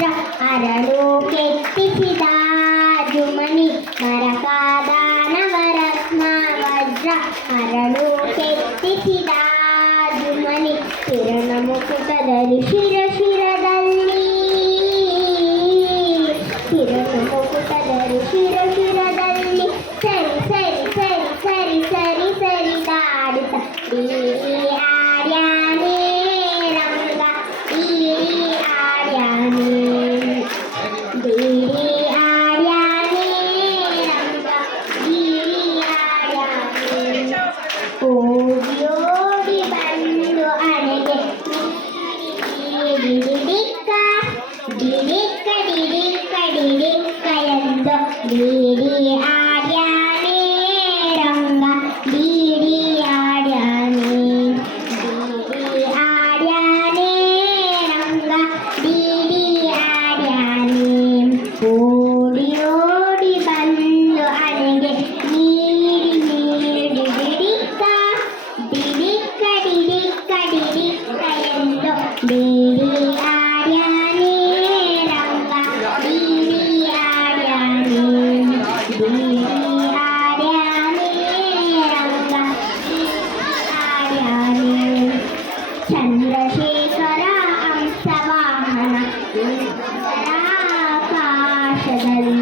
ವಜ್ರ ಅರಳು ಕೆತ್ತಿಸಿದ ಜುಮನಿ ಮರಕಾದ ನವರತ್ನ ವಜ್ರ ಅರಳು ಕೆತ್ತಿಸಿದ ಜುಮನಿ ಕಿರಣ ಮುಕುಟದಲ್ಲಿ ಶಿರದಲ್ಲಿ ಕಿರಣ ಮುಕುಟದಲ್ಲಿ ಶಿರದಲ್ಲಿ ಸರಿ ಸರಿ ಸರಿ ಸರಿ ಸರಿ ಸರಿ ದಾಡುತ್ತ ಆಡ್ಯಾನೆ ರಂಗ ಆಡ್ಯಾನೆ ಬೀಡಿ ಆಡ್ಯಾನೆ ರಂಗ ಆಡ್ಯಾನೆ ಓಡಿ ಓಡಿ ಬಂದು ಅಣೆಗೆ ಡಿಡಿಕ್ಕ ಡಿಡಿಕ್ಕ ಡಿಡಿಕ್ಕ ಡಿಡಿಕ್ಕ ಎಂದು ಬೀಡಿ ಆಡ್ಯಾನೆ ರಂಗ ಬೀಡಿ ಆಡ್ಯಾನೆ ಬೀಡಿ ಆಡ್ಯಾನೆ ರಂಗ ಬೀಡಿ ಆಡ್ಯಾನೆ ಓಡಿ ಓಡಿ ಬಂದು ಅಣೆಗೆ ನೀಡಿ ನೀಡಿ ಡಿಡಿಕ್ಕ ಡಿಡಿಕ್ಕ ಡಿಡಿಕ್ಕ ಡಿಡಿಕ್ಕ ಎಂದು ಬೀಡಿ ಆಡ್ಯಾನೆ ರಂಗ ಬೀಡಿ ಆಡ್ಯಾನೆ ಬೀಡಿ ಆಡ್ಯಾನೆ ರಂಗ ಆಡ್ಯಾನೆ ಚಂದ್ರಶೇಖರ ಹಂಸವಾಹನ ಆಕಾಶದಲ್ಲಿ